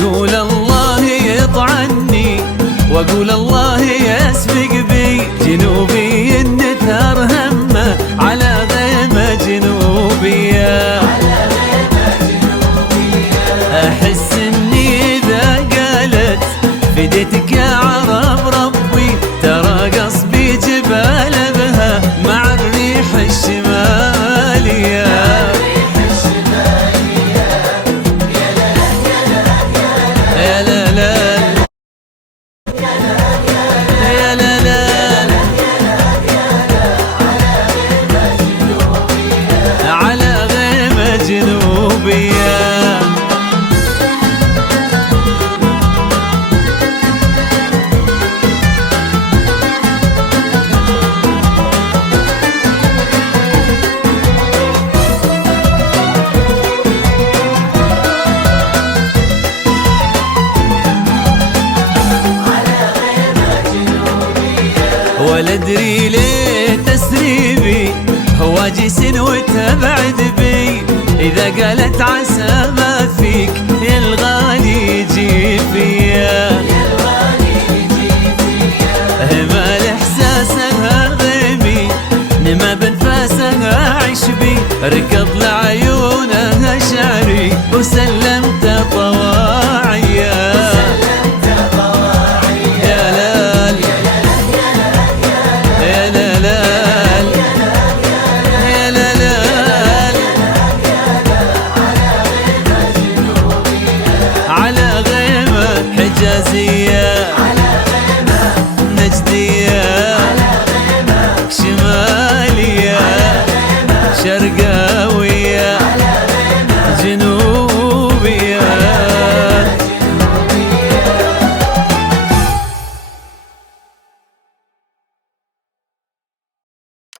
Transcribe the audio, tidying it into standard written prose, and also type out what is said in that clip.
تقول الله يطعني واقول الله يسبق بي، جنوبي النثار همه على غيمه جنوبيه. احس اني اذا قالت فديتك يا عرب ربي، ترى قصبي جبال بها مع الريح الشماليه. ولا ادري ليه تسريبي هواجس وتبعد بي، اذا قالت عسى ما فيك يا الغالي يجي فيا. همال احساسها غيمي نما بنفاسها عيش بي، ركض لعيونها شعري وسلمت طوالي.